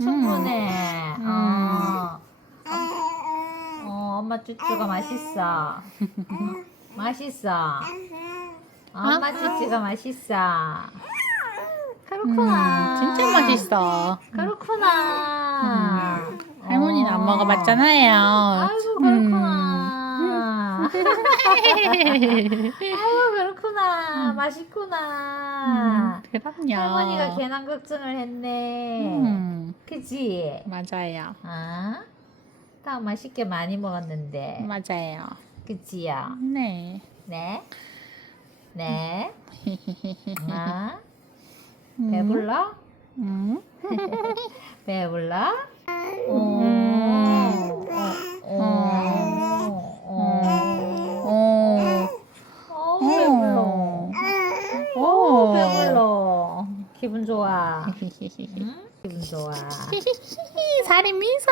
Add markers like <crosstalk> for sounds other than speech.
충분해. 음. 어. 어, 엄마 쭈쭈가 맛있어. 맛있어. 엄마 쭈쭈가 맛있어. 그렇구나. 음, 진짜 맛있어. 그렇구나. 할머니는 안 어. 먹어봤잖아요. 아이고 그렇구나. 아이고 그렇구나. 맛있구나. 음, 그럼요. 할머니가 괜한 걱정을 했네. 음, 그지? 맞아요. 아? 다 맛있게 많이 먹었는데. 맞아요. 그지요? 네. 네? 네? <laughs> 아? 음, 배불러? 음, <laughs> 배불러? 오. 음. 오. 오. 오, 어, 배불러. 오, 오, 배불러. 기분 좋아. 응? <laughs> 기분 좋아. <laughs> 살이 미소.